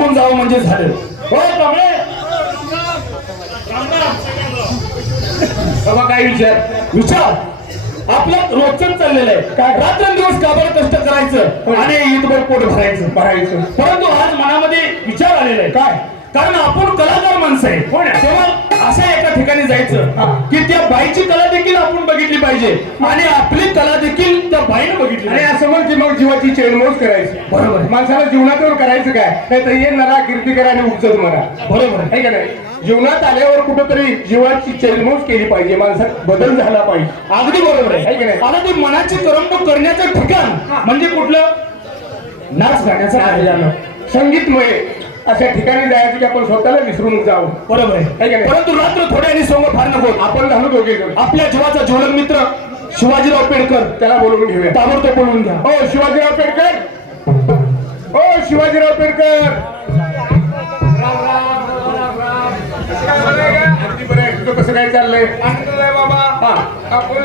निघून जावं म्हणजे झालं. हो बाबा काय विचार? विचार. आपलं रोजच चाललेलं आहे. काय? रात्रंदिवस काबर कष्ट करायचं आणि ईदभर पोट भरायचं. भरायचं. परंतु आज मनामध्ये विचार आलेला आहे. काय? कारण आपण कलाकार माणसं आहे. ना तेव्हा अशा एका ठिकाणी जायचं. की त्या बाईची कला देखील आपण बघितली पाहिजे. आणि आपली कला देखील त्या बाईने बघितली आणि. असं म्हण की मग जीवाची चेनमोज करायची. बरोबर. माणसाला जीवनावर करायचं काय? नाही तर ये नरा कीर्ती करा आणि उपजत मरा. बरोबर. आहे. का नाही? जीवनात आल्यावर कुठेतरी जीवाची चेनमोज केली पाहिजे. माणसात बदल झाला पाहिजे. अगदी बरोबर आहे. की नाही? आता ते मनाची करमणूक करण्याचं ठिकाण म्हणजे कुठलं? नाच गाण्याचं संगीतमय. अशा ठिकाणी जायचं की आपण स्वतःला विसरून जाऊ. बरोबर आहे? परंतु रात्र थोड्याने सोंग फार नको आपण झालो दोघे. आपल्या जीवाचा ज्वलक मित्र शिवाजीराव पेडकर. त्याला बोलवून घेऊया. ताबडतोब बोलवून घ्या. हो शिवाजीराव पेडकर! हो शिवाजीराव पेडकर! कसं काय चाललंय? बाबा हा. आपण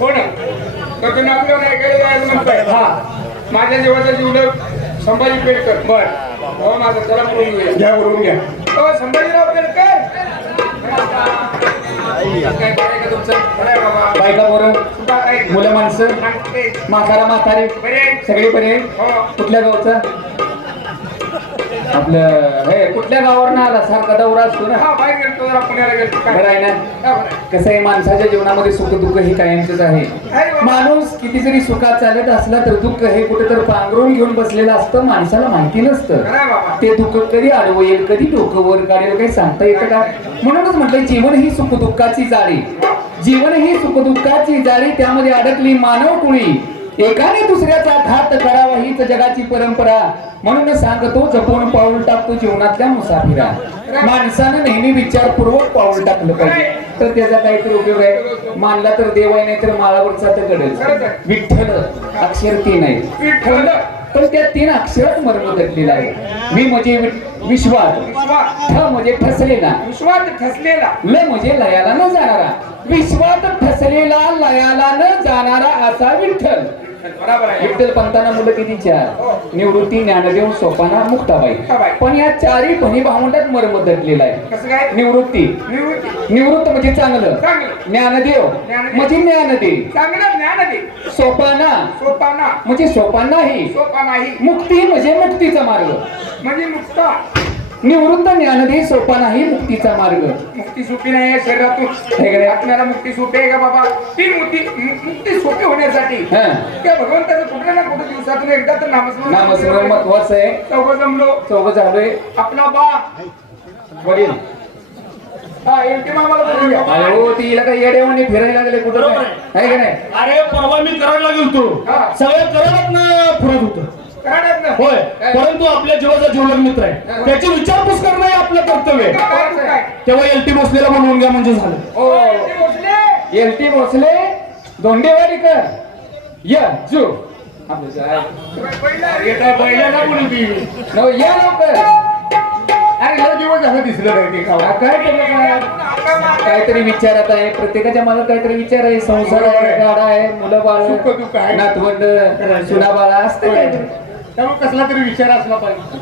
हो ना. तर नागरिक ऐकायला जायला म्हणताय. हा. माझ्या जीवाचा जीवलक संभाजी पेडकर. बर. हो माझं चला बोलून घ्या बोलवून घ्या हो संभाजीराव काय बरं का तुमचं बरं आहे बाबा बायका मुलं माणसं सांगते. म्हातारा म्हातारे सगळी पर्यंत हो कुठल्या गावचा आपलं हे कुठल्या गावावर ना आला? सारखा दौरा असतो ना? हा बाहेर गेलतो जरा पुण्याला गेलतो. काय? बरं आहे ना? हा, बरं आहे. कसं आहे माणसाच्या जीवनामध्ये सुख दुःख हे कायमचंच आहे. माणूस किती जरी सुखात चालत असला तर दुःख हे कुठेतरी पांघरून घेऊन बसलेलं असतं माणसाला माहिती नसतं. खरं आहे बाबा. ते दुःख कधी आडवं येईल कधी डोकं वर काढेल काही सांगता येतं का? म्हणूनच म्हटलं जीवन ही सुख दुःखाची जाळी. जीवन ही सुख दुःखाची जाळी त्यामध्ये अडकली मानव टोळी एकाने दुसऱ्याचा घात करावा हीच जगाची परंपरा. म्हणून सांगतो जपून पाऊल टाकतो जीवनातल्या मुसाफिरा. माणसानं नेहमी विचारपूर्वक पाऊल टाकलं पाहिजे. तर त्याचा काहीतरी उपयोग आहे. मानला तर देव आहे नाही तर माळावरचा तर घडेल विठ्ठल अक्षर तीन आहे. विठ्ठल. पण त्या तीन अक्षरात मर्म दडलेला आहे. वि म्हणजे विश्वास विश्वास ठ म्हणजे ठसलेला विश्वात ठसलेला ल म्हणजे लयाला न जाणारा. विश्वात ठसलेला लयाला न जाणारा असा विठ्ठल. विठ्ठल पंताना मुलं किती चार? निवृत्ती ज्ञानदेव सोपाना मुक्ताबाई. पण या चारही भणी भावंडात मर्म दडलेला आहे. कसं काय? निवृत्ती. निवृत्ती. निवृत्त म्हणजे चांगलं. चांगलं. ज्ञानदेव. ज्ञानदेव. म्हणजे ज्ञानदेव. चांगलं ज्ञान दे सोपाना. सोपाना. म्हणजे सोपान नाही सोपा नाही मुक्ती म्हणजे मुक्तीचा मार्ग. म्हणजे मुक्ता. निवृत्त ज्ञानदेव सोपा नाही मुक्तीचा मार्ग. मुक्ती सोपी नाही आहे शरीरातून हे काय? आपल्याला मुक्ती सोपी आहे का बाबा? ती मुक्ती मु- मुक्ती सोपी होण्यासाठी. हा. त्या भगवंताचं कुठल्या ना कुठे दिवसातून एकदा तर नामस्मरण नामस्मरण महत्वाचं आहे. चौघ जमलो. चौघ झालोय. आपला बा. वडील. हा एमटी मामाला बोलूया अरे हो तिला काही येडेवाणी फिरायला लागले कुठं? बरोबर काय आहे का नाही? अरे परवा मी करायला गेलतो हा. सगळं करत ना फिरत होतो. होय? परंतु आपल्या जीवाचा जीवलक मित्र आहे. त्याची विचारपूस करणं हे आपलं कर्तव्य. आहे. तेव्हा एलटी बसलेला बोलवून घ्या म्हणजे झालं. ओ, M T Bhosale. L T Bhosale Dhondewadikar. या जू. या लवकर. अरे लय दिवस झालं दिसलं नाही हा, काय? काहीतरी विचारात आहे. प्रत्येकाच्या मनात काहीतरी विचार आहे. संसार आहे. गाडा आहे मुलं बाळ सुख दुःख आहे. नातवंड सुना बाळा असते काहीतरी. त्यामुळे कसला तरी विचार असला पाहिजे.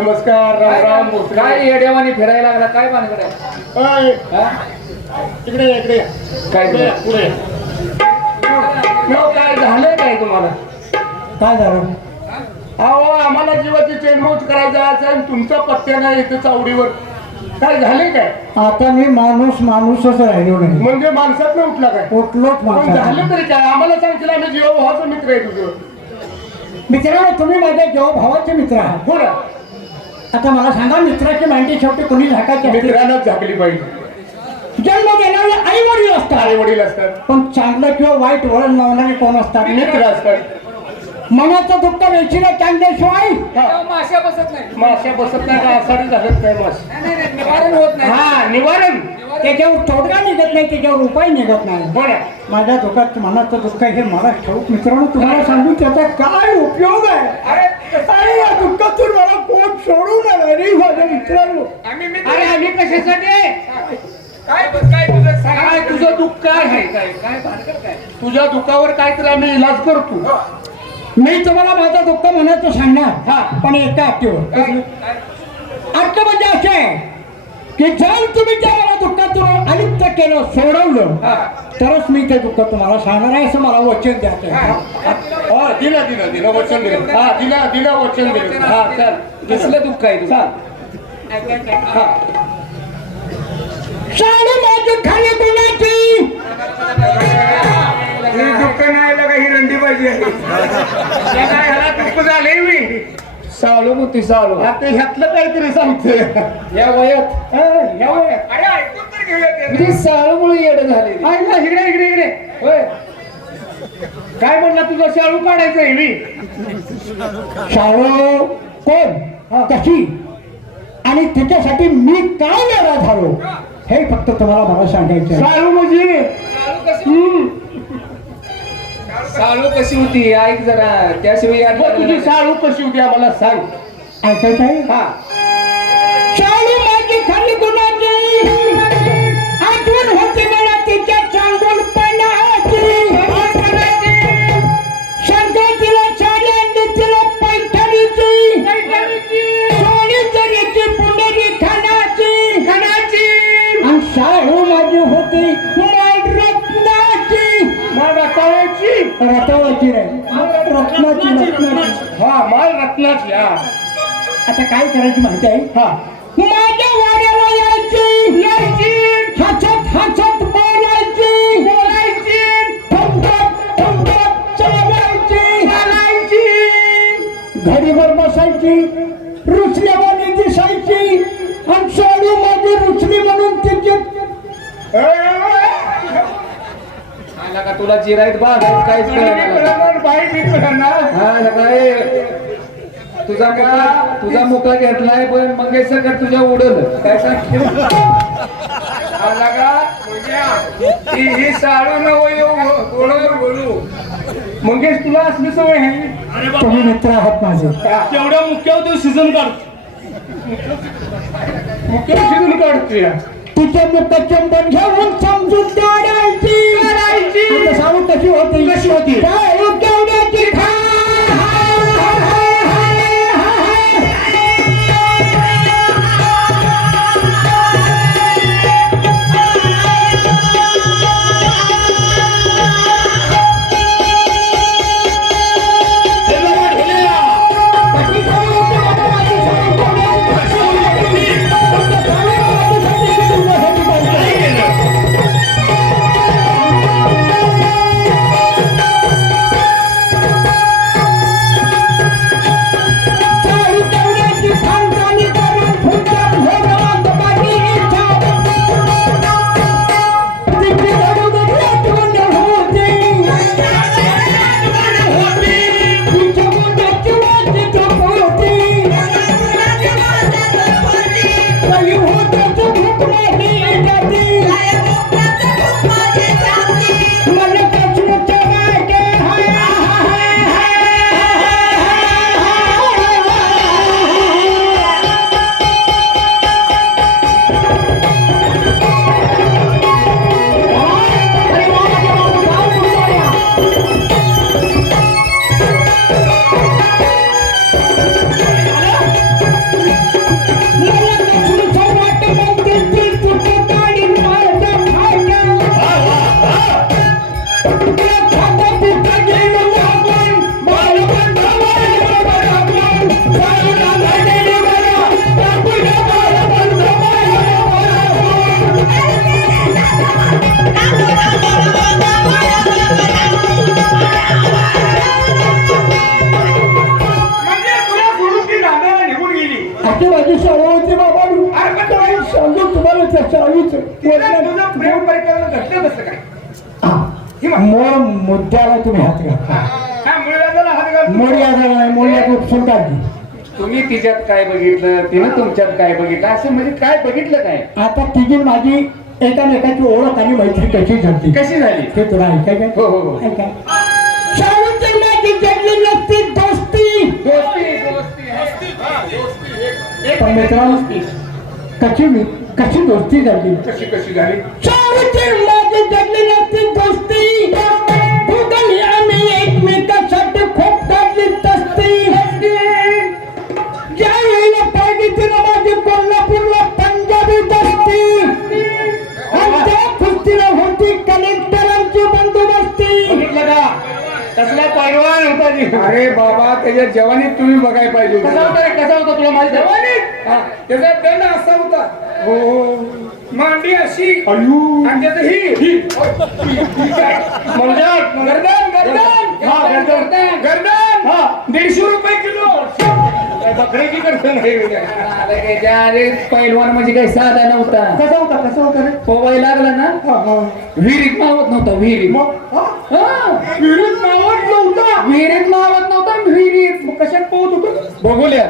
नमस्कार राम राम. काय येड्यावानी फिरायला लागला काय हा? इकडे या, इकडे या. काय पुढे या, झालं? पुढे या. मग काय झालंय काय तुम्हाला? काय झालं? अहो आम्हाला जीवाची चेनमौज करायचं आणि तुमचा पत्त्या नाही इथं चावडीवर. काय झाले काय? आता मी माणूस माणूसच राहिलो नाही. म्हणजे माणसात नाही उठला काय? कुठलोच पण माणूस झालं तरी काय? आम्हाला सांगशील आम्ही जीवा भावाचा मित्र आहे तुझं. मित्रांनो तुम्ही माझ्या जेव्हा भावाचे मित्र आहात हो ना आता मला सांगा मित्राची मांडी शेवटी कोणी झाकायची असते मित्रांनाच झाकली पाहिजे. जन्म देणारे आई वडील आई असतात. वडील असतात. पण चांगलं किंवा वाईट वळण लावणारे कोण असतात? मित्र असतात. मनाचं दुःख वेचीला चांगल्याशिवाय? तेव्हा माश्या बसत नाही माश्या बसत नाही का आषाढी झालं काय मास नाही, नाही, नाही, निवारण होत नाही. हा निवारण. त्याच्यावर तोडगा निघत नाही त्याच्यावर उपाय निघत नाही. हो ना माझ्या दुःखात मनाचं दुःख हे मला ठाऊक. मित्रांनो तुम्हाला सांगून त्याचा काय उपयोग आहे? अरे अरे या दुःखातून मला कोण सोडून आलं रे माझ्या मित्रांनो. अरे आम्ही कशासाठी? काय काय तुझं सांग. काय तुझं दुःख काय आहे? काय काय भानगड काय? तुझ्या दुःखावर काय तर आम्ही इलाज करतो. मी तुम्हाला माझा दुःख म्हणायचं हा. सांगणार पण एका अटीवर. अट्ट म्हणजे असे आहे. की जर तुम्ही त्या मला दुःखातून अलिप्त केलं सोडवलं हा. तरच मी ते दुःख तुम्हाला सांगणार आहे असं मला वचन द्यायचं आहे. हा. दिलं दिलं दिलं वचन दिलं. हा दिलं दिलं वचन दिलं. हा चल कसलं दुःख आहे तुझं? साडू माझी खाली गुणाची ही दुःख नाही लगा ही रंडी पाहिजे झाले मी. साळू मोती साळू आता ह्यातलं काहीतरी सांगते. या वयात. या वयात. अरे ऐकून तर घेऊया ते. म्हणजे साळूमुळे येड झाले ऐकलं इकडे इकडे इकडे होय. काय म्हणला तुझा? शाळू काढायचा आहे मी. शाळू कोण? कशी? आणि त्याच्यासाठी मी काय वेळा झालो? हे. फक्त तुम्हाला मला सांगायचं आहे. शाळू म्हणजे? हम्म. साळू कशी होती? ऐक जरा त्याशिवाय तुझी. शाळू कशी होती आम्हाला सांग. ऐकायचं आहे हा. रत्नाची रत्नाची. हा माल रत्नाची हा. आता काय करायची माहिती आहे? हा. माझ्या वाड्याला यायची यायची. हसत हसत बोलायची बोलायची. ठमठम ठमठम चालायची. चालायची. घडीवर बसायची रुचल्यावानी दिसायची आणि सोडू माझी रुचली म्हणून तिची का तुला जिरायत बा काहीच बाई मी हा तुझा मुका तुझा मुका घेतलाय पण मंगेशकर तुझ्या उडल. काय सांग ही साळू न बोलू बोलू. मंगेश तुला असली सवय आहे? अरे बाबा तुम्ही मित्र आहात माझे. तेवढ्या मुख्य तो सीझन काढ. मुख्य शिजून काढते तिच्या मुखाचंबन घेऊन समजून काढायची. आता सांगू कशी होती? कशी होती? केवढ्याची म्हणजे आधी माझी शाळा होती बाबा. सांगू तुम्हाला त्या शाळेचं तुझं प्रेम परिकरण घडलं कसं काय मुद्द्याला तुम्ही हात घातला मुळव्याधाला हात घाल मोर्या नाही मोर्या उपसून काढली तुम्ही तिच्यात काय बघितलं? तिनं तुमच्यात काय बघितलं? असं म्हणजे काय बघितलं काय? आता तिघी माझी एकामेकाची ओळख आणि मैत्री कशी झाली? कशी झाली? ते तुला ऐकाय हो हो हो. ऐका. मित्रांनो कशी कशी दोस्ती झाली? कशी कशी झाली? जगली नसती दोस्ती. दोघांनी ज्या वेळेला पाहिजे तिला माझी पंजाबी दस्ती आणि त्या कुस्तीला होती कलेक्टरांची कसला पैलवान होता जी. अरे बाबा त्याच्या जवानीत तुम्ही बघायला पाहिजे कसा होतं. रे कसा होता तुला माहिती? जवानीत? हा, त्याचा दंड असा होता. हो मांडी अशी. आणि त्याचं ही. ही. ही काय? म्हणजे गर्दन गर्दन हा, गर्दन. गर्दन गर्दन. हा. दीडशे रुपये किलो. गर्दन आहे. अरे अरे पैलवान म्हणजे काही साधा नव्हता. कसा होता कसा होता रे? पोवाय लागला ना? विहिरीत मावत नव्हता विहिरीत. मग? हा, विहिरीत मावत नव्हता. विहिरीत मावत नव्हता विहिरीत. कशात पोहत होतो? बघूल्या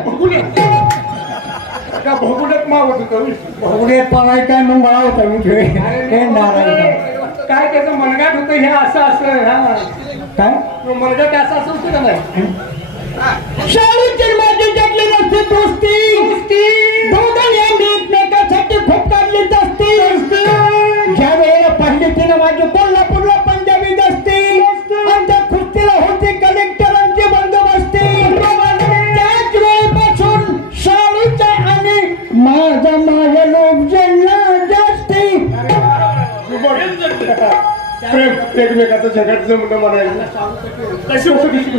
का भोगुड्यात मावत होतं पुढे पळाय काय मग मला होता. मी. हे नारायण काय त्याचं मनगाट होतं हे असं असं हा. काय? मनगाट असं असं होतं का नाही? शाळू जन्माची नसते दोस्ती एकमेकाचं झगड जमणं म्हणायचं कशी होती? कशी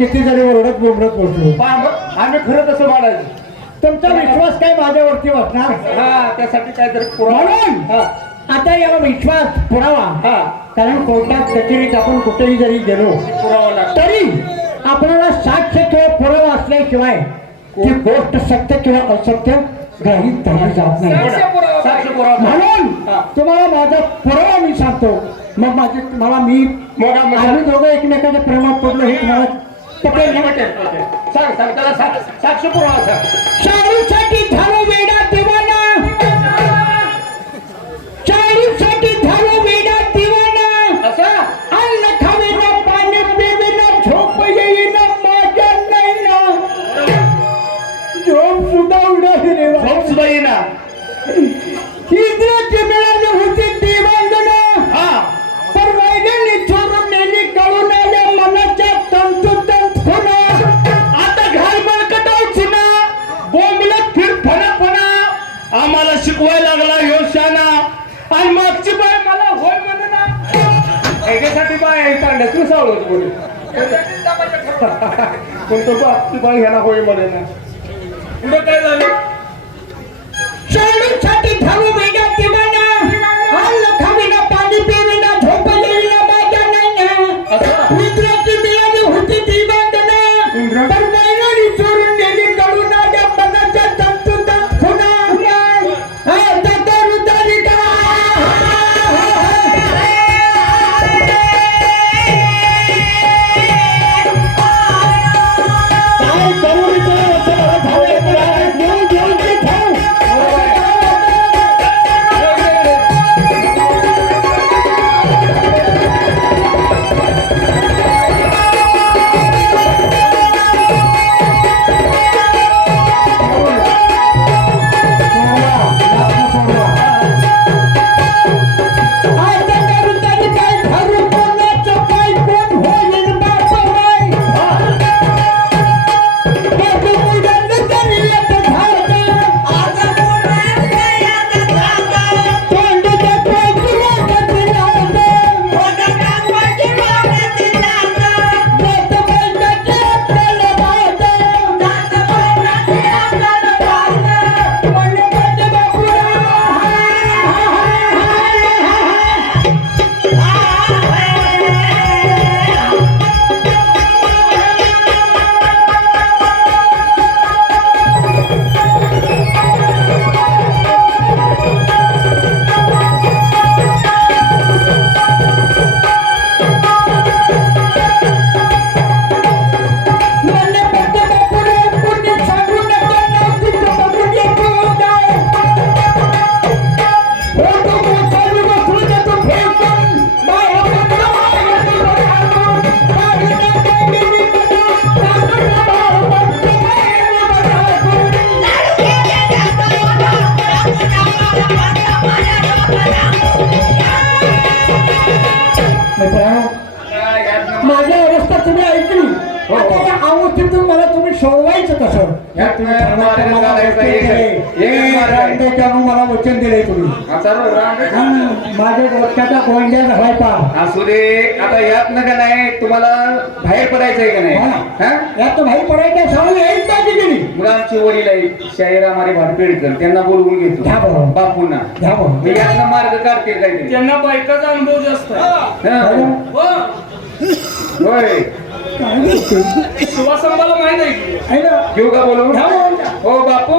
किती जरी ओरडत बोबडत बोलतो आम्ही खरं तसं मानायचं तुमचा विश्वास काय माझ्यावरती वाटणार हा त्यासाठी काहीतरी पुरावा. म्हणून हा. आता याला विश्वास पुरावा. हा. कारण कोर्टात कचेरीत आपण कुठेही जरी गेलो पुरावा लागतो. तरी आपल्याला साक्ष किंवा पुरावा असल्याशिवाय ती गोष्ट सत्य किंवा असत्य ग्रहित धरली जात नाही. साक्ष पुरावा म्हणून तुम्हाला माझा पुरावा मी सांगतो. मग माझे मला मी मग आम्ही- आम्ही दोघं एकमेकाच्या प्रेमात पडलो हे तुम्हाला पटेल सांग सांग त्याला साक्ष पुरावा सांग. शाळूसाठी झालो पण तो बापची बाई ह्याला होय म्हणे ना रामदेवच्यानं मला वचन दिले तुम्ही. हा, माझ्या डोक्याचा गोंड्या झालाय पा असू दे आता यात का नाही तुम्हाला बाहेर पडायचंय का नाही? हा. हा? यात भाई पडायच्या सवय येईल का गेली मुलांची वडील आहे शाहीर मारे भाटपेडकर त्यांना बोलवून घेतो. बापूंना घ्या यातनं मार्ग काढतील काहीतरी त्यांना बायकाचा अनुभव जास्त आहे. हा. हो. होय. काय? सुवासंबाला माहीत आहे की? आहे ना? घेऊ का घ्या बरं. हो बापू.